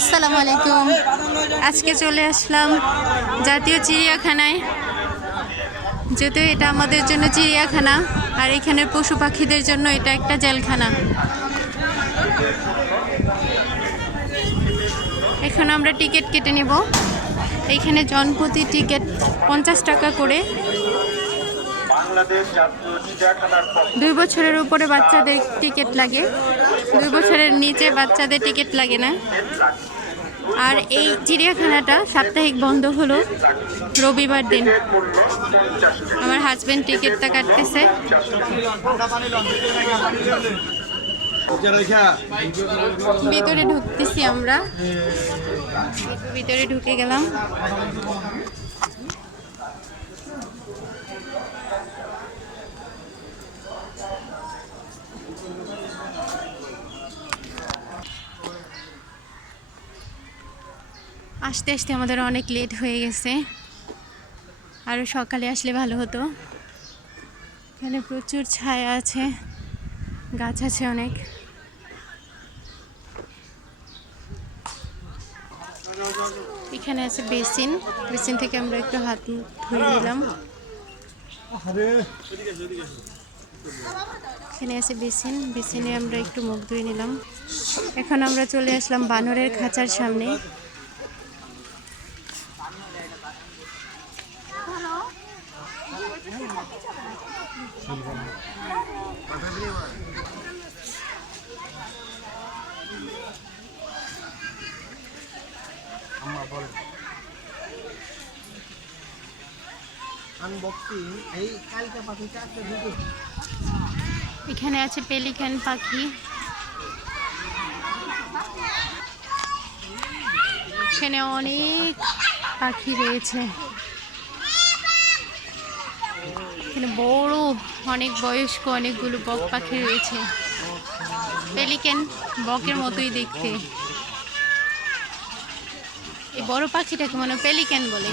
আসসালামু আলাইকুম। আজকে চলে আসলাম জাতীয় চিড়িয়াখানায়। যদিও এটা আমাদের জন্য চিড়িয়াখানা, আর এখানের পশু পাখিদের জন্য এটা একটা জেলখানা। এখন আমরা টিকিট কেটে নেব। এইখানে জনপ্রতি টিকিট 50 টাকা করে। 2 বছরের উপরে বাচ্চাদের টিকিট লাগে, 2 বছরের নিচে বাচ্চাদের টিকিট লাগে না। আর এই চিড়িয়াখানাটা সাপ্তাহিক বন্ধ হলো রবিবার দিন। আমার হাজবেন্ড টিকিটটা কাটতেছে। ভিতরে ঢুকতেছি আমরা, ভিতরে ঢুকে গেলাম। আসতে আসতে আমাদের অনেক লেট হয়ে গেছে, আরও সকালে আসলে ভালো হতো। এখানে প্রচুর ছায়া আছে, গাছ আছে অনেক। এখানে আছে বেসিন, বেসিন থেকে আমরা একটু হাত মুখ ধুয়ে নিলাম। এখানে আছে বেসিন, বেসিনে আমরা একটু মুখ ধুয়ে নিলাম। এখন আমরা চলে আসলাম বানরের খাঁচার সামনে। এখানে আছে পেলিকান পাখি। এখানে অনেক পাখি রয়েছে। এখানে বড় অনেক বয়স্ক অনেকগুলো বক পাখি রয়েছে। পেলিকান বকের মতোই দেখতে। এই বড় পাখিটাকে মনে পেলিকান বলে।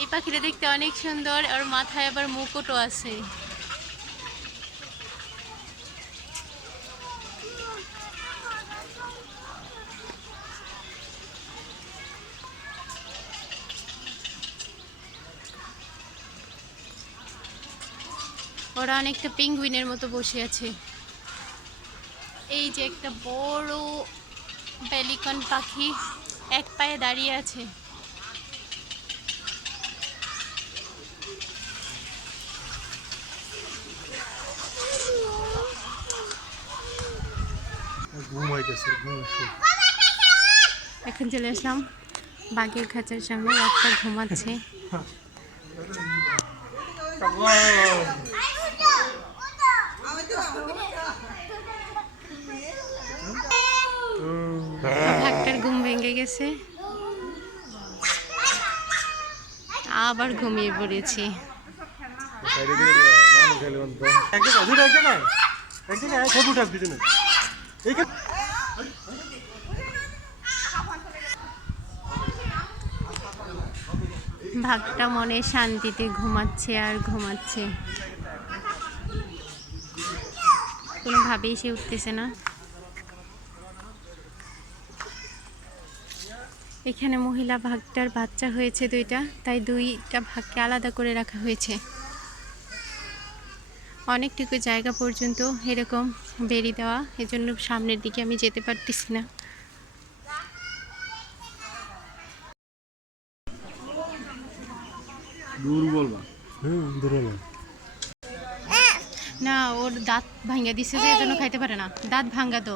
এই পাখিটা দেখতে অনেক সুন্দর, আর মাথায় আবার মুকুটও আছে। ওরা অনেকটা পেঙ্গুইনের মতো বসে আছে। এই যে একটা বড় পেলিকান পাখি এক পায়ে দাঁড়িয়ে আছে। এখন চলে আসলাম বাঘের খাঁচার সামনে। একটা ঘুমাচ্ছে। বাঘটার ঘুম ভেঙে গেছে, আবার ঘুমিয়ে পড়েছি। বাঘটা মনে শান্তিতে ঘুমাচ্ছে আর ঘুমাচ্ছে, কোনোভাবেই সে উঠতেছে না। এখানে মহিলা বাঘটার বাচ্চা হয়েছে 2টা, তাই 2টা ভাগকে আলাদা করে রাখা হয়েছে। অনেকটুকু জায়গা পর্যন্ত এরকম বেরি দেওয়া, এজন্য সামনের দিকে আমি যেতে পারতেছি না। না, ওর দাঁত ভাঙ্গা দিছে যে এজন্য খাইতে পারে না। দাঁত ভাঙ্গা তো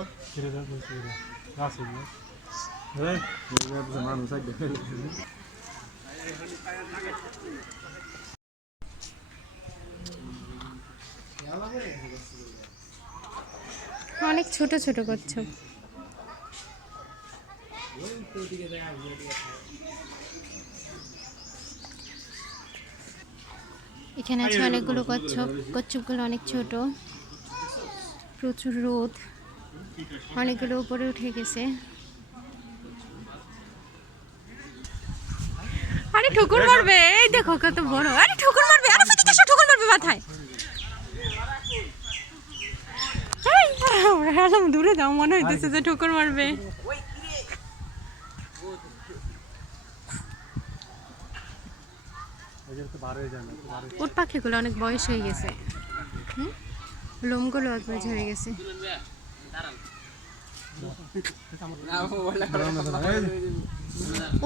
অনেক ছোট ছোট কচ্ছপ। এখানে আছে অনেকগুলো কচ্ছপ। কচ্ছপগুলো অনেক ছোট, প্রচুর রোদ, অনেকগুলো উপরে উঠে গেছে। আরে ঠুকুর মারবে, এই দেখো কত বড়। আরে ঠুকুর মারবে, আরে ঠুকুর মারবে মাথায়। দূরে যাও, মনে হইতেছে যে ঠোকর মারবে। উট পাখিগুলো অনেক বয়স হয়ে গেছে, লোমগুলো একবার ঝরে গেছে।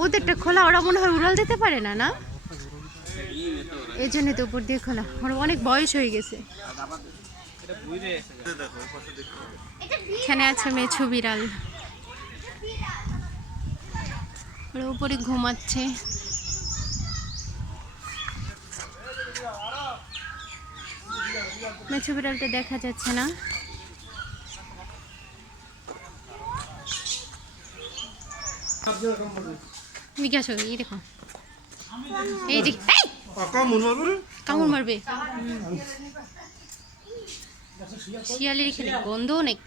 ওদেরটা খোলা, ওরা মনে হয় উড়াল দিতে পারে না, না এই জন্য তো উপর দিয়ে খোলা, ওরা অনেক বয়স হয়ে গেছে। এখানে আছে মেছু বিড়াল, ওরা উপরে ঘুমাচ্ছে। মেছু বিড়ালটা দেখা যাচ্ছে না। বিকাশ এই দেখো, এই যে কামড় মারবে। শিয়ালের এখানে গন্ধ অনেক।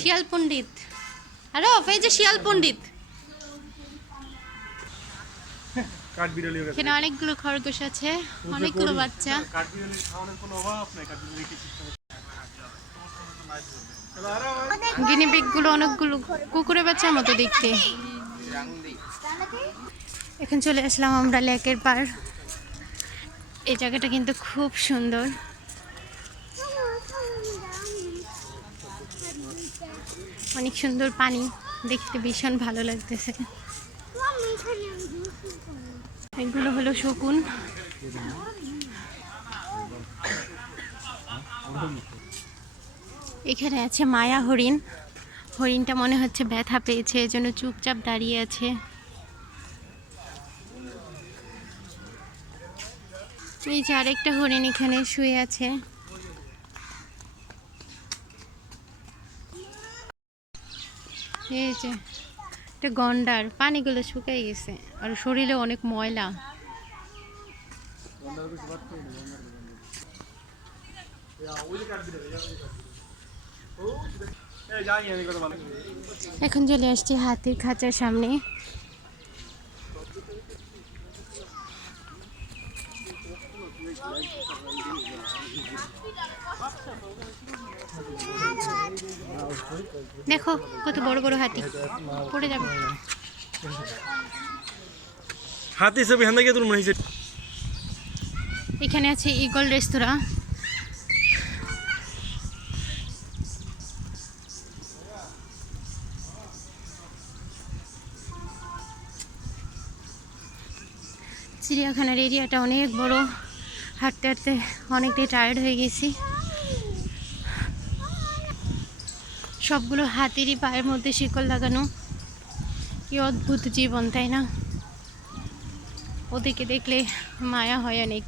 শিয়াল পণ্ডিত, আরে এই যে শিয়াল পণ্ডিত। এখানে অনেকগুলো খরগোশ আছে, অনেকগুলো বাচ্চা। গিনিপিগ গুলো অনেকগুলো কুকুরের বাচ্চার মতো দেখতে। এখন চলে আসলাম আমরা লেকের পার। এই জায়গাটা কিন্তু খুব সুন্দর, অনেক সুন্দর পানি, দেখতে ভীষণ ভালো লাগতেছে। এগুলো হলো শকুন। এখানে আছে মায়া হরিণ। হরিণটা মনে হচ্ছে ব্যথা পেয়েছে, এজন্য চুপচাপ দাঁড়িয়ে আছে। এই যে আরেকটা হরিণ এখানে শুয়ে আছে। এই যে একটা গন্ডার, পানিগুলো শুকিয়ে গেছে আর শরীরে অনেক ময়লা। এখন চলে আসছি হাতির খাঁচার সামনে। দেখো কত বড় বড় হাতি, পড়ে যাবে। হাতি সব এখান থেকে মনে হয়েছে। এখানে আছে ইগল রেস্তোরাঁ। চিড়িয়াখানার এরিয়াটা অনেক বড়, হাঁটতে হাঁটতে অনেকটাই টায়ার্ড হয়ে গেছি। সবগুলো হাতিরই পায়ের মধ্যে শিকল লাগানো। কি অদ্ভুত জীবন, তাই না? ওদেরকে দেখলে মায়া হয় অনেক।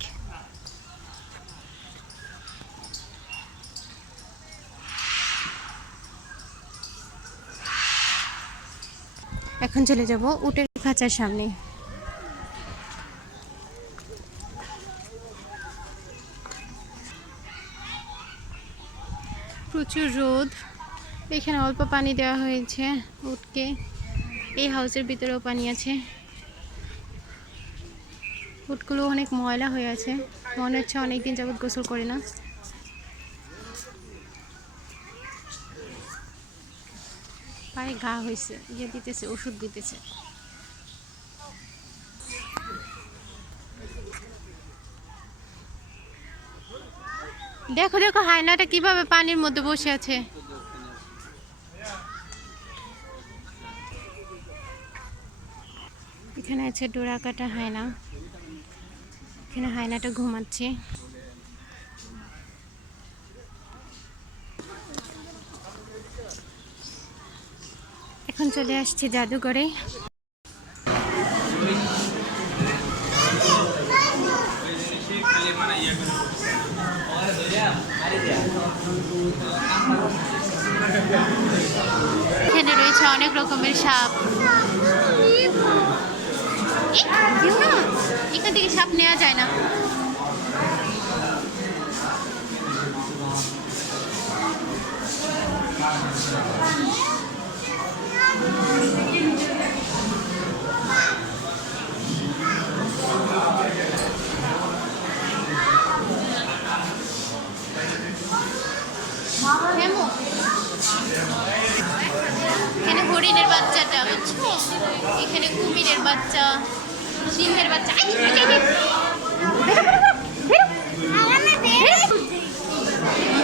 এখন চলে যাব উটের খাঁচার সামনে। প্রচুর রোদ, এখানে অল্প পানি দেওয়া হয়েছে উটকে। এই হাউসের ভিতরেও পানি আছে। উটগুলো অনেক ময়লা হয়ে আছে, মনে হচ্ছে অনেকদিন যাবত গোসল করে না। পায়ে ঘা হয়েছে, ইয়ে দিতেছে, ওষুধ দিতেছে। দেখো দেখো হায়নাটা কিভাবে পানির মধ্যে বসে আছে। এখানে আছে ডোরা কাটা হায়না, এখানে হায়নাটা ঘুমাচ্ছে। এখন চলে আসছি জাদুঘরে। এখানে রয়েছে অনেক রকমের সাপ। এখান থেকে সাপ নেওয়া যায় না। হেমো এখানে হরিণের বাচ্চাটা বুঝছো, এখানে কুমিরের বাচ্চা, সিংহের বাচ্চা। I, I, I, I.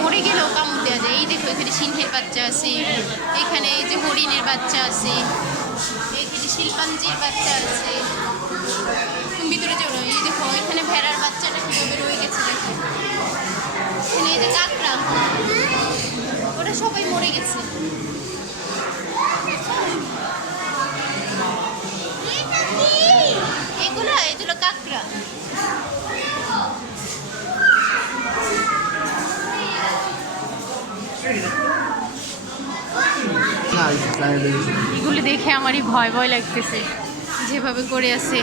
মরে গেলেও কামড় দেওয়া যায়। এই দেখো এখানে সিংহের বাচ্চা আছে, এখানে এই যে হরিণের বাচ্চা আছে, এখানে শিল্পাঞ্জির বাচ্চা আছে। তুমি ভিতরে যাও না। এই দেখো এখানে ভেড়ার বাচ্চাটা কিভাবে রয়ে গেছে দেখো। এখানে এই যে কাঁকড়া, ওরা সবাই মরে গেছে। এগুলো কাঁকড়া। এগুলো দেখে আমারই ভয় ভয় লাগতেছে, যেভাবে করে আছে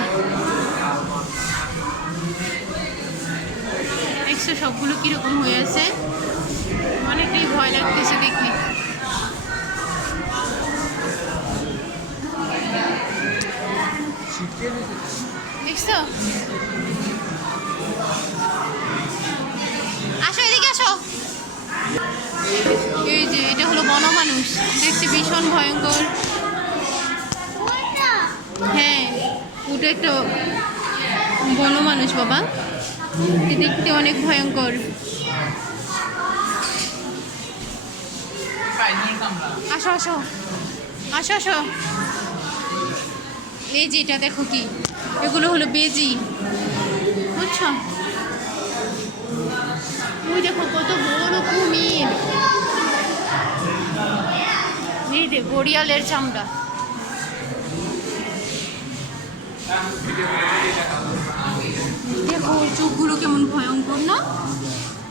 দেখছো, সবগুলো কিরকম হয়ে আছে, অনেকটাই ভয় লাগতেছে দেখে। দেখছো, আসো এদিকে আসো। এই যে এটা হলো বনমানুষ, দেখছি ভীষণ ভয়ঙ্কর। হ্যাঁ ওটা একটা বনমানুষ বাবা, দেখতে অনেক ভয়ঙ্কর। আসো আসো আসো আসো। এই যে এটা দেখো কি, এগুলো হলো বেজি বুঝছো। ওই দেখো কত বড় কুমির, এই যে গড়িয়ালের চামড়া। দেখো চোখগুলো কেমন ভয়ঙ্কর না,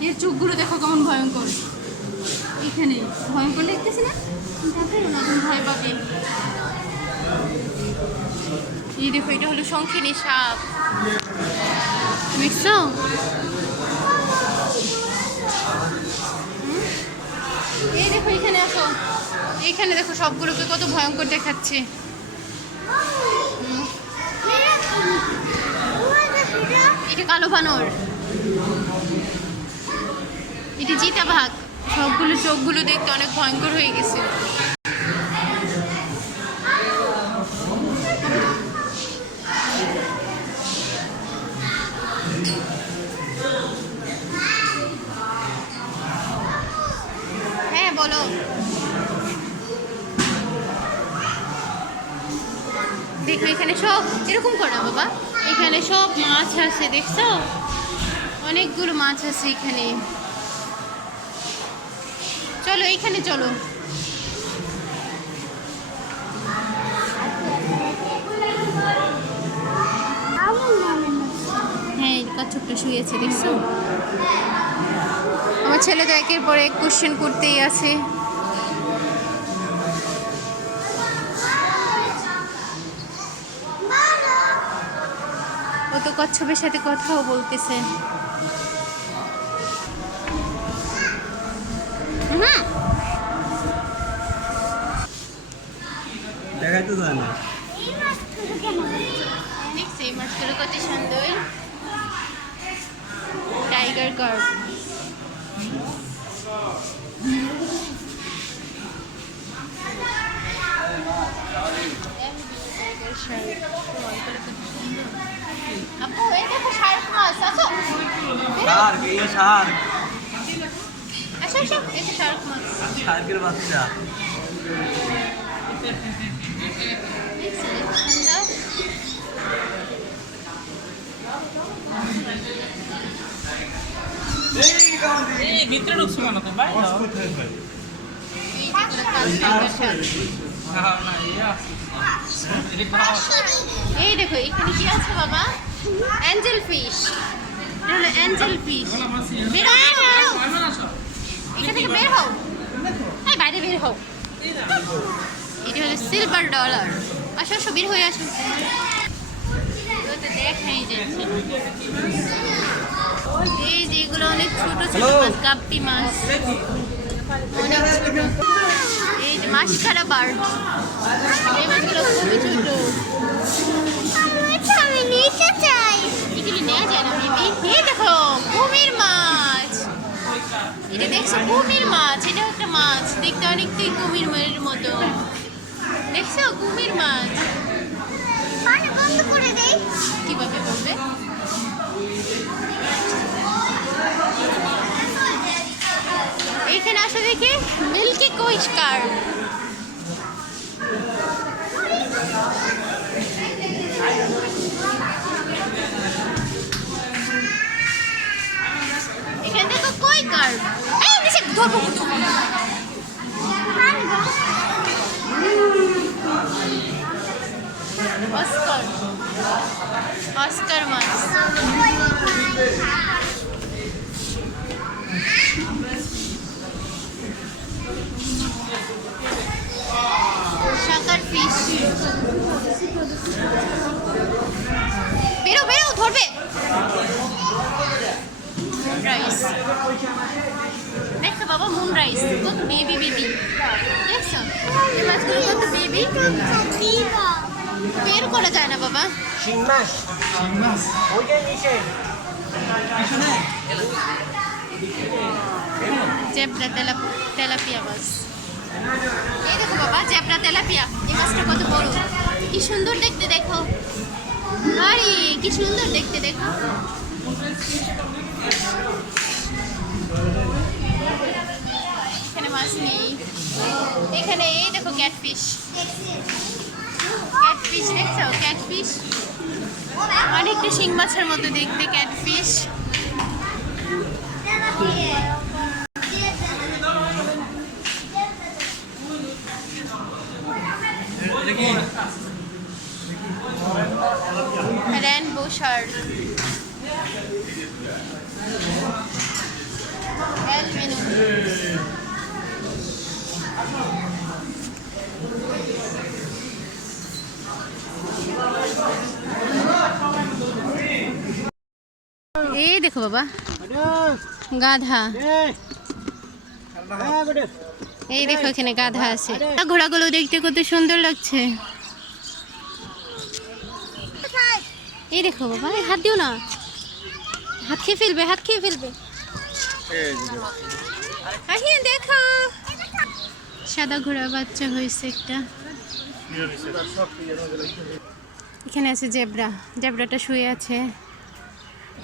এর চোখগুলো দেখো কেমন ভয়ঙ্কর। এখানে ভয়ঙ্কর লাগতেছে না, তুমি ভয় পাবে। এই দেখো এটা হলো শঙ্খিনী সাপ, বুঝছো। এই দেখো এখানে আসো, এখানে দেখো সবগুলোকে কত ভয়ঙ্কর দেখাচ্ছে। এটা কালো বানর, এটা চিতাবাঘ। সবগুলো চোখগুলো দেখতে অনেক ভয়ঙ্কর হয়ে গেছে। হ্যাঁ বলো। দেখো এখানে সব এরকম করো বাবা, এখানে সব মাছ আছে দেখছো, অনেকগুলো মাছ আছে এখানে। চলো এইখানে চলো। হ্যাঁ কচ্ছপটা শুয়েছে দেখছো। আমার ছেলে তো একের পর এক কোশ্চেন করতেই আছে। ও তো কচ্ছপের সাথে কথাও বলতেছে। দেখাই তো যায় না। দেখছি মাছগুলো কত সুন্দর, টাইগার কার্প। আপু এই দেখো শার্ক মাছ, আসো। শার্ক, এই শার্ক। আসো আসো, এই তো শার্ক মাছ। শার্কের বাচ্চা। দেখছি সুন্দর। এই ভিতরে ঢুকছো কেন তো ভাই? এই যেগুলো কাঁচা শার্ক। এই দেখো এখানে কি আছে বাবা, অ্যাঞ্জেল ফিশ। এটা হলো অ্যাঞ্জেল ফিশ। বের হও, বের হও। এখান থেকে বের হও, এই বাইরে বের হও। এটা হলো সিলভার ডলার। আসো আসো বের হয়ে আসো। তো দেখাই যাচ্ছে। এই যেগুলো অনেক ছোট ছোট মাছ, গাপ্পি মাছ অনেক ছোট। এই যে মাছখারা বার্ড, এই মাছগুলো খুবই ছোট। আমি নিতে চাই, এগুলি নেওয়া যায় না বেবি। এই দেখো কুমির মাছ, এটা দেখছো কুমির মাছ, এটা একটা মাছ দেখতে অনেকটাই কুমির মাছের মতো। দেখছো কুমির মাছ। পানি বন্ধ করে দেই। কিভাবে বলবে? এখানে আসো দেখি মিল্কি কোইশ কার্প। এখানে দেখো কই কার্প। এই নিচে ধরবো কিন্তু। অস্কার, অস্কার মাছ। শাকার ফিশ। বেরো বেরো, ধরবে। রাইস দেখছো বাবা, মুন রাইস কত বেবি বেবি দেখছো, এই মাছগুলো কত বেবি। বের করা যায় না বাবা। শিং মাছ ওইটা নিচে জেব্রা তেলাপিয়া মাছ। এই দেখো বাবা জেব্রা তেলাপিয়া, এই মাছটা কত বড়, কি সুন্দর দেখতে দেখো। আরে কি সুন্দর দেখতে দেখো। এখানে মাছ নেই। এখানে এই দেখো ক্যাটফিশ, ক্যাটফিশ দেখছো, ক্যাটফিশ অনেকটা শিং মাছের মতো দেখতে ক্যাটফিশ। Rainbow Shark, albino. এই দেখো বাবা গাধা, এই দেখো এখানে গাধা আছে। ঘোড়াগুলো দেখতে কত সুন্দর লাগছে। এই দেখো বাবা, হাত দিও না, হাত খেয়ে ফেলবে, হাত খেয়ে ফেলবে। আহিয়ে দেখো সাদা ঘোড়া বাচ্চা হয়েছে একটা। এখানে আছে জেব্রা, জেব্রাটা শুয়ে আছে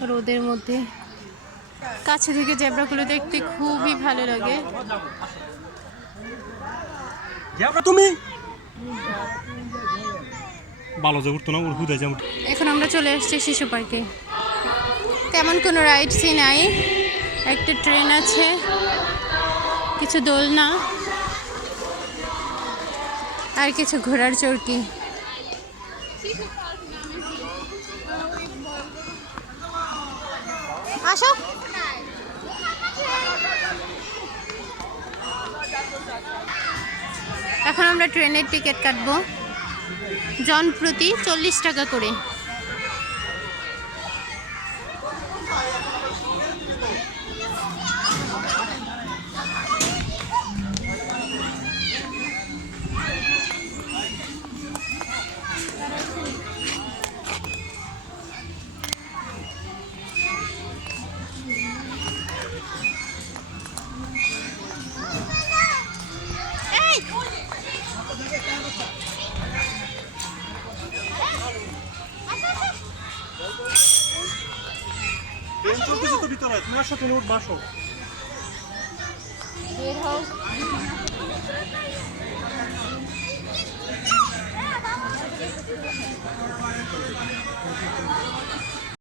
রোদের মধ্যে। কাছে থেকে জেব্রাগুলো দেখতে খুবই ভালো লাগে। তুমি ভালো যে উঠতো না ওর হুদায় যেমন। এখন আমরা চলে এসেছি শিশু পার্কে। তেমন কোনো রাইডসই নাই, একটা ট্রেন আছে, কিছু দোলনা আর কিছু ঘোড়ার চরকি। আসো এখন আমরা ট্রেনের টিকিট কাটবো, জন প্রতি 40 টাকা করে। ট্রেন চলতেছে তো ভিতরে, তুমি আসো, ট্রেনে উঠবা, আসো। বের হও।